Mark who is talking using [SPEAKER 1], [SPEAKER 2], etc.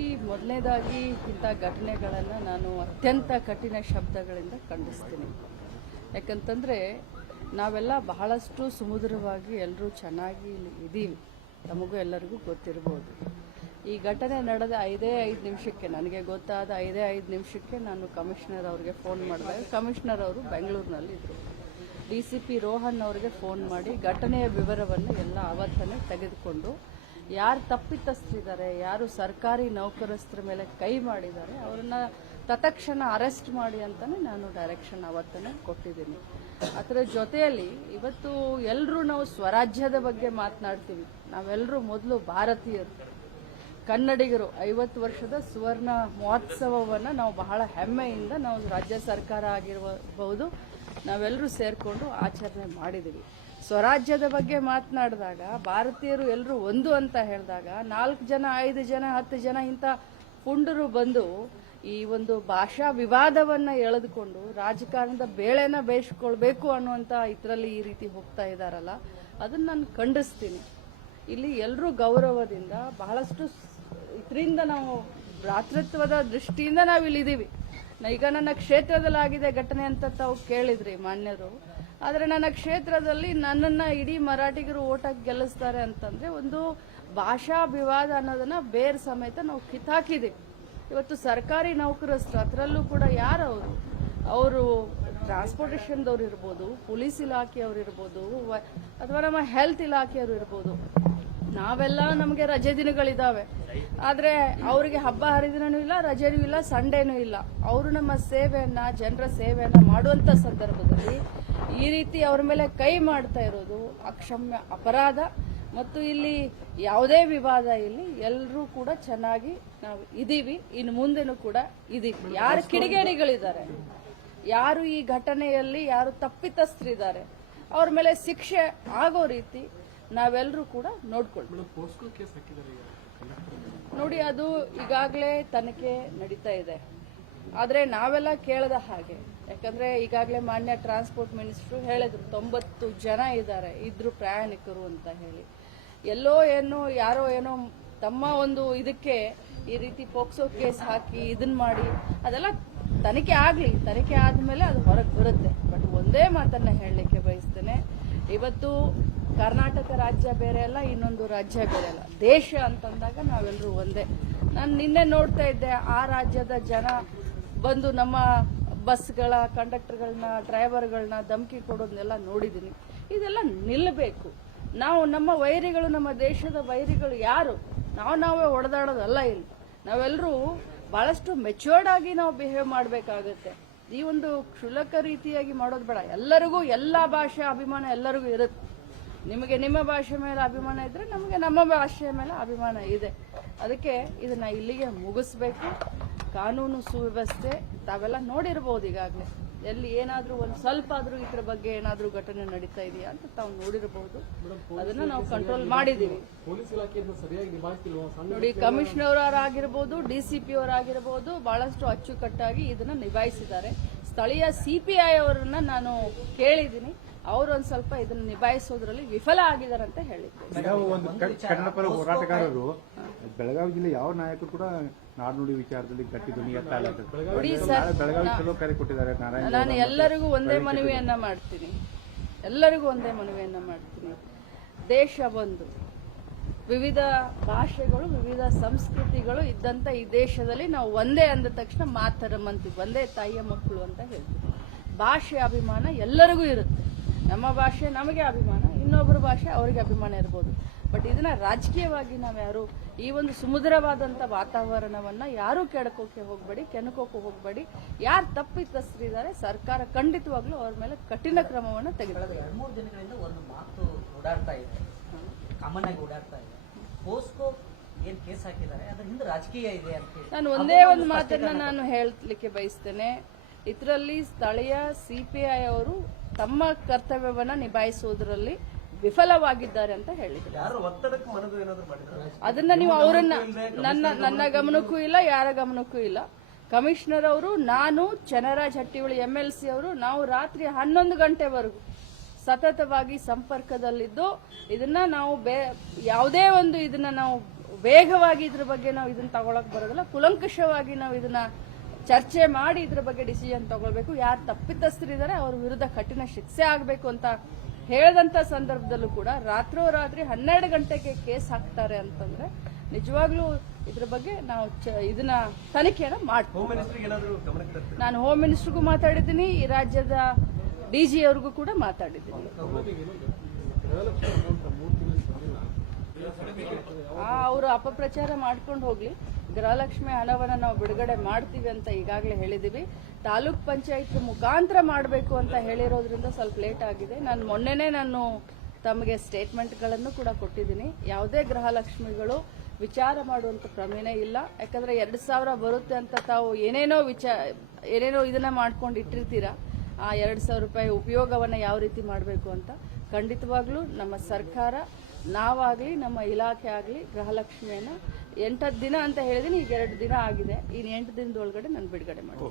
[SPEAKER 1] ಈ ಮೊದಲನೇದಾಗಿ ಇಂಥ ಘಟನೆಗಳನ್ನು ನಾನು ಅತ್ಯಂತ ಕಠಿಣ ಶಬ್ದಗಳಿಂದ ಖಂಡಿಸ್ತೀನಿ ಯಾಕಂತಂದರೆ ನಾವೆಲ್ಲ ಬಹಳಷ್ಟು ಸುಮಧುರವಾಗಿ ಎಲ್ಲರೂ ಚೆನ್ನಾಗಿ ಇಲ್ಲಿ ಇದ್ದೀವಿ ನಮಗೂ ಎಲ್ಲರಿಗೂ ಗೊತ್ತಿರ್ಬೋದು ಈ ಘಟನೆ ನಡೆದ ಐದೇ ಐದು ನಿಮಿಷಕ್ಕೆ ನನಗೆ ಗೊತ್ತಾದ ಐದೇ ಐದು ನಿಮಿಷಕ್ಕೆ ನಾನು ಕಮಿಷನರ್ ಅವ್ರಿಗೆ ಫೋನ್ ಮಾಡಿದಾಗ ಕಮಿಷನರ್ ಅವರು ಬೆಂಗಳೂರಿನಲ್ಲಿದ್ದರು ಡಿ ಸಿ ಪಿ ರೋಹನ್ ಅವರಿಗೆ ಫೋನ್ ಮಾಡಿ ಘಟನೆಯ ವಿವರವನ್ನು ಎಲ್ಲ ಆವತ್ತನೇ ತೆಗೆದುಕೊಂಡು ಯಾರು ತಪ್ಪಿತಸ್ಥರಿದ್ದಾರೆ ಯಾರು ಸರ್ಕಾರಿ ನೌಕರಸ್ಥರ ಮೇಲೆ ಕೈ ಮಾಡಿದ್ದಾರೆ ಅವರನ್ನು ತತ್ಕ್ಷಣ ಅರೆಸ್ಟ್ ಮಾಡಿ ಅಂತಲೇ ನಾನು ಡೈರೆಕ್ಷನ್ ಆವತ್ತನ್ನು ಕೊಟ್ಟಿದ್ದೀನಿ ಅದರ ಜೊತೆಯಲ್ಲಿ ಇವತ್ತು ಎಲ್ಲರೂ ನಾವು ಸ್ವರಾಜ್ಯದ ಬಗ್ಗೆ ಮಾತನಾಡ್ತೀವಿ ನಾವೆಲ್ಲರೂ ಮೊದಲು ಭಾರತೀಯರು ಕನ್ನಡಿಗರು ಐವತ್ತು ವರ್ಷದ ಸುವರ್ಣ ಮಹೋತ್ಸವವನ್ನು ನಾವು ಬಹಳ ಹೆಮ್ಮೆಯಿಂದ ನಾವು ರಾಜ್ಯ ಸರ್ಕಾರ ಆಗಿರಬಹುದು ನಾವೆಲ್ಲರೂ ಸೇರಿಕೊಂಡು ಆಚರಣೆ ಮಾಡಿದ್ದೀವಿ ಸ್ವರಾಜ್ಯದ ಬಗ್ಗೆ ಮಾತನಾಡಿದಾಗ ಭಾರತೀಯರು ಎಲ್ಲರೂ ಒಂದು ಅಂತ ಹೇಳಿದಾಗ ನಾಲ್ಕು ಜನ ಐದು ಜನ ಹತ್ತು ಜನ ಇಂಥ ಪುಂಡರು ಬಂದು ಈ ಒಂದು ಭಾಷಾ ವಿವಾದವನ್ನು ಎಳೆದುಕೊಂಡು ರಾಜಕಾರಣದ ಬೇಳೆನ ಬೇಯಿಸ್ಕೊಳ್ಬೇಕು ಅನ್ನುವಂಥ ಇದರಲ್ಲಿ ಈ ರೀತಿ ಹೋಗ್ತಾ ಇದ್ದಾರಲ್ಲ ಅದನ್ನು ನಾನು ಖಂಡಿಸ್ತೀನಿ ಇಲ್ಲಿ ಎಲ್ಲರೂ ಗೌರವದಿಂದ ಬಹಳಷ್ಟು ಇದರಿಂದ ನಾವು ಭ್ರಾತೃತ್ವದ ದೃಷ್ಟಿಯಿಂದ ನಾವು ಇಲ್ಲಿದ್ದೀವಿ ಈಗ ನನ್ನ ಕ್ಷೇತ್ರದಲ್ಲಾಗಿದೆ ಘಟನೆ ಅಂತ ತಾವು ಕೇಳಿದ್ರಿ ಮಾನ್ಯರು ಆದರೆ ನನ್ನ ಕ್ಷೇತ್ರದಲ್ಲಿ ನನ್ನನ್ನು ಇಡೀ ಮರಾಠಿಗರು ಓಟಾಗಿ ಗೆಲ್ಲಿಸ್ತಾರೆ ಅಂತಂದರೆ ಒಂದು ಭಾಷಾ ವಿವಾದ ಅನ್ನೋದನ್ನು ಬೇರೆ ಸಮೇತ ನಾವು ಕಿತ್ತಾಕಿದ್ದೀವಿ ಇವತ್ತು ಸರ್ಕಾರಿ ನೌಕರಸ್ಥರು ಅದರಲ್ಲೂ ಕೂಡ ಯಾರು ಅವರು ಅವರು ಟ್ರಾನ್ಸ್ಪೋರ್ಟೇಷನ್ದವ್ರು ಇರ್ಬೋದು ಪೊಲೀಸ್ ಇಲಾಖೆಯವ್ರು ಇರ್ಬೋದು ಅಥವಾ ನಮ್ಮ ಹೆಲ್ತ್ ಇಲಾಖೆಯವರು ಇರ್ಬೋದು ನಾವೆಲ್ಲ ನಮಗೆ ರಜೆ ದಿನಗಳಿದ್ದಾವೆ ಆದರೆ ಅವರಿಗೆ ಹಬ್ಬ ಹರಿದಿನೂ ಇಲ್ಲ ರಜೆನೂ ಇಲ್ಲ ಸಂಡೇನೂ ಇಲ್ಲ ಅವರು ನಮ್ಮ ಸೇವೆಯನ್ನು ಜನರ ಸೇವೆಯನ್ನು ಮಾಡುವಂಥ ಸಂದರ್ಭದಲ್ಲಿ ಈ ರೀತಿ ಅವ್ರ ಮೇಲೆ ಕೈ ಮಾಡ್ತಾ ಇರೋದು ಅಕ್ಷಮ್ಯ ಅಪರಾಧ ಮತ್ತು ಇಲ್ಲಿ ಯಾವುದೇ ವಿವಾದ ಇಲ್ಲಿ ಎಲ್ಲರೂ ಕೂಡ ಚೆನ್ನಾಗಿ ನಾವು ಇದ್ದೀವಿ ಇನ್ನು ಮುಂದೆನೂ ಕೂಡ ಇದೀವಿ ಯಾರು ಕಿಡಿಗೇಡಿಗಳಿದ್ದಾರೆ ಯಾರು ಈ ಘಟನೆಯಲ್ಲಿ ಯಾರು ತಪ್ಪಿತಸ್ಥರಿದ್ದಾರೆ ಅವ್ರ ಮೇಲೆ ಶಿಕ್ಷೆ ಆಗೋ ರೀತಿ ನಾವೆಲ್ಲರೂ ಕೂಡ ನೋಡ್ಕೊಳ್ತೀವಿ ನೋಡಿ ಅದು ಈಗಾಗಲೇ ತನಿಖೆ ನಡೀತಾ ಇದೆ ಆದರೆ ನಾವೆಲ್ಲ ಕೇಳದ ಹಾಗೆ ಯಾಕಂದರೆ ಈಗಾಗಲೇ ಮಾನ್ಯ ಟ್ರಾನ್ಸ್ಪೋರ್ಟ್ ಮಿನಿಸ್ಟ್ರು ಹೇಳಿದರು ತೊಂಬತ್ತು ಜನ ಇದ್ದಾರೆ ಇದ್ರು ಪ್ರಯಾಣಿಕರು ಅಂತ ಹೇಳಿ ಎಲ್ಲೋ ಏನೋ ಯಾರೋ ಏನೋ ತಮ್ಮ ಒಂದು ಇದಕ್ಕೆ ಈ ರೀತಿ ಪೋಕ್ಸೋ ಕೇಸ್ ಹಾಕಿ ಇದನ್ನ ಮಾಡಿ ಅದೆಲ್ಲ ತನಿಖೆ ಆಗಲಿ ತನಿಖೆ ಆದಮೇಲೆ ಅದು ಹೊರಗೆ ಬರುತ್ತೆ ಬಟ್ ಒಂದೇ ಮಾತನ್ನು ಹೇಳಲಿಕ್ಕೆ ಬಯಸ್ತೇನೆ ಇವತ್ತು ಕರ್ನಾಟಕ ರಾಜ್ಯ ಬೇರೆ ಅಲ್ಲ ಇನ್ನೊಂದು ರಾಜ್ಯ ಬೇರೆ ಅಲ್ಲ ದೇಶ ಅಂತಂದಾಗ ನಾವೆಲ್ಲರೂ ಒಂದೇ ನಾನು ನಿನ್ನೆ ನೋಡ್ತಾ ಇದ್ದೆ ಆ ರಾಜ್ಯದ ಜನ ಬಂದು ನಮ್ಮ ಬಸ್ಗಳ ಕಂಡಕ್ಟರ್ಗಳನ್ನ ಡ್ರೈವರ್ಗಳನ್ನ ಧಮಕಿ ಕೊಡೋದನ್ನೆಲ್ಲ ನೋಡಿದ್ದೀನಿ ಇದೆಲ್ಲ ನಿಲ್ಲಬೇಕು ನಾವು ನಮ್ಮ ವೈರಿಗಳು ನಮ್ಮ ದೇಶದ ವೈರಿಗಳು ಯಾರು ನಾವು ನಾವೇ ಹೊಡೆದಾಡೋದಲ್ಲ ಇಲ್ಲಿ ನಾವೆಲ್ಲರೂ ಭಾಳಷ್ಟು ಮೆಚ್ಯೂರ್ಡ್ ಆಗಿ ನಾವು ಬಿಹೇವ್ ಮಾಡಬೇಕಾಗುತ್ತೆ ಈ ಒಂದು ಕ್ಷುಲಕ ರೀತಿಯಾಗಿ ಮಾಡೋದು ಬೇಡ ಎಲ್ಲರಿಗೂ ಎಲ್ಲ ಭಾಷೆ ಅಭಿಮಾನ ಎಲ್ಲರಿಗೂ ಇರುತ್ತೆ ನಿಮಗೆ ನಿಮ್ಮ ಭಾಷೆ ಮೇಲೆ ಅಭಿಮಾನ ಇದ್ದರೆ ನಮಗೆ ನಮ್ಮ ಭಾಷೆಯ ಮೇಲೆ ಅಭಿಮಾನ ಇದೆ ಅದಕ್ಕೆ ಇದನ್ನು ಇಲ್ಲಿಗೆ ಮುಗಿಸ್ಬೇಕು ಕಾನೂನು ಸುವ್ಯವಸ್ಥೆ ತಾವೆಲ್ಲ ನೋಡಿರ್ಬೋದು ಈಗಾಗಲೇ ಎಲ್ಲಿ ಏನಾದರೂ ಒಂದು ಸ್ವಲ್ಪ ಆದ್ರೂ ಇದ್ರ ಬಗ್ಗೆ ಏನಾದರೂ ಘಟನೆ ನಡೀತಾ ಇದೆಯಾ ಅಂತ ತಾವು ನೋಡಿರಬಹುದು ಅದನ್ನ ನಾವು ಕಂಟ್ರೋಲ್ ಮಾಡಿದ್ದೀವಿ ನೋಡಿ ಕಮಿಷನರ್ ಡಿ ಸಿ ಪಿ ಅವರಾಗಿರ್ಬೋದು ಬಹಳಷ್ಟು ಅಚ್ಚುಕಟ್ಟಾಗಿ ಇದನ್ನ ನಿಭಾಯಿಸಿದ್ದಾರೆ ಸ್ಥಳೀಯ ಸಿ ಪಿ ಅವರನ್ನ ನಾನು ಕೇಳಿದ್ದೀನಿ ಅವರು ಒಂದ್ ಸ್ವಲ್ಪ ಇದನ್ನ ನಿಭಾಯಿಸೋದ್ರಲ್ಲಿ ವಿಫಲ ಆಗಿದ್ದಾರೆ ಅಂತ ಹೇಳಿದ್ರು ಹೋರಾಟಗಾರರು ಬೆಳಗಾವಿ ಜಿಲ್ಲೆ ಯಾವ ನಾಯಕರು ಕೂಡ ನಾಡ್ನುಡಿ ವಿಚಾರದಲ್ಲಿ ಗಟ್ಟಿ ಧ್ವನಿ ಬೆಳಗಾವಿ ಚಲೋ ಕೊಟ್ಟಿದ್ದಾರೆ ನಾನು ಎಲ್ಲರಿಗೂ ಒಂದೇ ಮನವಿಯನ್ನ ಮಾಡ್ತೀನಿ ಎಲ್ಲರಿಗೂ ಒಂದೇ ಮನವಿಯನ್ನ ಮಾಡ್ತೀನಿ ದೇಶ ಬಂದು ವಿವಿಧ ಭಾಷೆಗಳು ವಿವಿಧ ಸಂಸ್ಕೃತಿಗಳು ಇದ್ದಂತ ಈ ದೇಶದಲ್ಲಿ ನಾವು ಒಂದೇ ಅಂದ ತಕ್ಷಣ ಅಂತೀವಿ ಒಂದೇ ತಾಯಿಯ ಮಕ್ಕಳು ಅಂತ ಹೇಳ್ತೀವಿ ಭಾಷೆ ಅಭಿಮಾನ ಎಲ್ಲರಿಗೂ ಇರುತ್ತೆ ನಮ್ಮ ಭಾಷೆ ನಮಗೆ ಅಭಿಮಾನ ಇನ್ನೊಬ್ಬರ ಭಾಷೆ ಅವರಿಗೆ ಅಭಿಮಾನ ಇರ್ಬೋದು ಬಟ್ ಇದನ್ನ ರಾಜಕೀಯವಾಗಿ ನಾವು ಯಾರು ಈ ಒಂದು ಸುಮಧುರವಾದಂಥ ವಾತಾವರಣವನ್ನು ಯಾರೂ ಕೆಡಕೋಕೆ ಹೋಗಬೇಡಿ ಕೆಣಕೋಕೆ ಹೋಗಬೇಡಿ ಯಾರು ತಪ್ಪಿತಸ್ಥರಿದ್ದಾರೆ ಸರ್ಕಾರ ಖಂಡಿತವಾಗ್ಲೂ ಅವ್ರ ಮೇಲೆ ಕಠಿಣ ಕ್ರಮವನ್ನು ತೆಗೆದುಕೊಳ್ಳಬೇಕು
[SPEAKER 2] ಎರಡು ಮೂರು ದಿನಗಳಿಂದ ಒಂದು ಮಾತು ಓಡಾಡ್ತಾ ಇದೆ ಓಡಾಡ್ತಾ ಇದೆ ರಾಜಕೀಯ ಇದೆ ಅಂತ
[SPEAKER 1] ನಾನು ಒಂದೇ ಒಂದು ಮಾತನ್ನ ನಾನು ಹೇಳಲಿಕ್ಕೆ ಬಯಸ್ತೇನೆ ಇದರಲ್ಲಿ ಸ್ಥಳೀಯ ಸಿಪಿಐ ಅವರು ತಮ್ಮ ಕರ್ತವ್ಯವನ್ನು ನಿಭಾಯಿಸುವುದರಲ್ಲಿ ವಿಫಲವಾಗಿದ್ದಾರೆ ಅಂತ ಹೇಳಿದ್ರು ಅದನ್ನ ನೀವು ಅವರನ್ನ ನನ್ನ ನನ್ನ ಗಮನಕ್ಕೂ ಇಲ್ಲ ಯಾರ ಗಮನಕ್ಕೂ ಇಲ್ಲ ಕಮಿಷನರ್ ಅವರು ನಾನು Channaraj Hattiholi M L C ಅವರು ನಾವು ರಾತ್ರಿ ಹನ್ನೊಂದು ಗಂಟೆವರೆಗೂ ಸತತವಾಗಿ ಸಂಪರ್ಕದಲ್ಲಿದ್ದು ಇದನ್ನ ನಾವು ಬೇ ಯಾವುದೇ ಒಂದು ಇದನ್ನ ನಾವು ವೇಗವಾಗಿ ಇದ್ರ ಬಗ್ಗೆ ನಾವು ಇದನ್ನ ತಗೊಳಕ್ ಬರೋದಿಲ್ಲ ಕುಲಂಕಷವಾಗಿ ನಾವು ಇದನ್ನ ಚರ್ಚೆ ಮಾಡಿ ಇದ್ರ ಬಗ್ಗೆ ಡಿಸಿಷನ್ ತಗೊಳ್ಬೇಕು ಯಾರು ತಪ್ಪಿತಸ್ಥರಿದ್ದಾರೆ ಅವ್ರ ವಿರುದ್ಧ ಕಠಿಣ ಶಿಕ್ಷೆ ಆಗಬೇಕು ಅಂತ ಹೇಳದಂತ ಸಂದರ್ಭದಲ್ಲೂ ಕೂಡ ರಾತ್ರೋರಾತ್ರಿ ಹನ್ನೆರಡು ಗಂಟೆಗೆ ಕೇಸ್ ಹಾಕ್ತಾರೆ ಅಂತಂದ್ರೆ ನಿಜವಾಗ್ಲೂ ಇದ್ರ ಬಗ್ಗೆ ನಾವು ಇದನ್ನ ತನಿಖೆನ ಮಾಡ್ತೀವಿ ನಾನು ಹೋಮ್ ಮಿನಿಸ್ಟರ್ಗೂ ಮಾತಾಡಿದ್ದೀನಿ ಈ ರಾಜ್ಯದ ಡಿ ಜಿ ಅವ್ರಿಗೂ ಕೂಡ ಮಾತಾಡಿದ್ದೀನಿ ಅವರು ಅಪಪ್ರಚಾರ ಮಾಡ್ಕೊಂಡು ಹೋಗಲಿ ಗೃಹಲಕ್ಷ್ಮಿ ಹಣವನ್ನು ನಾವು ಬಿಡುಗಡೆ ಮಾಡ್ತೀವಿ ಅಂತ ಈಗಾಗಲೇ ಹೇಳಿದ್ದೀವಿ ತಾಲೂಕ್ ಪಂಚಾಯತ್ ಮುಖಾಂತರ ಮಾಡಬೇಕು ಅಂತ ಹೇಳಿರೋದ್ರಿಂದ ಸ್ವಲ್ಪ ಲೇಟ್ ಆಗಿದೆ ನಾನು ಮೊನ್ನೆನೇ ನಾನು ತಮಗೆ ಸ್ಟೇಟ್ಮೆಂಟ್ಗಳನ್ನು ಕೂಡ ಕೊಟ್ಟಿದ್ದೀನಿ ಯಾವುದೇ ಗೃಹಲಕ್ಷ್ಮಿಗಳು ವಿಚಾರ ಮಾಡುವಂಥ ಕ್ರಮೇನೇ ಇಲ್ಲ ಯಾಕಂದರೆ ಎರಡು ಸಾವಿರ ಬರುತ್ತೆ ಅಂತ ತಾವು ಏನೇನೋ ವಿಚಾರ ಏನೇನೋ ಇದನ್ನು ಮಾಡ್ಕೊಂಡು ಇಟ್ಟಿರ್ತೀರಾ ಆ ಎರಡು ಸಾವಿರ ರೂಪಾಯಿ ಉಪಯೋಗವನ್ನು ಯಾವ ರೀತಿ ಮಾಡಬೇಕು ಅಂತ ಖಂಡಿತವಾಗ್ಲೂ ನಮ್ಮ ಸರ್ಕಾರ ನಾವಾಗಲಿ ನಮ್ಮ ಇಲಾಖೆ ಆಗಲಿ ಗೃಹಲಕ್ಷ್ಮಿಯನ್ನು ಎಂಟತ್ತು ದಿನ ಅಂತ ಹೇಳಿದೀನಿ ಈಗ ಎರಡು ದಿನ ಆಗಿದೆ ಇನ್ನು ಎಂಟು ದಿನದೊಳಗಡೆ ನಾನು ಬಿಡುಗಡೆ ಮಾಡ್ತೀನಿ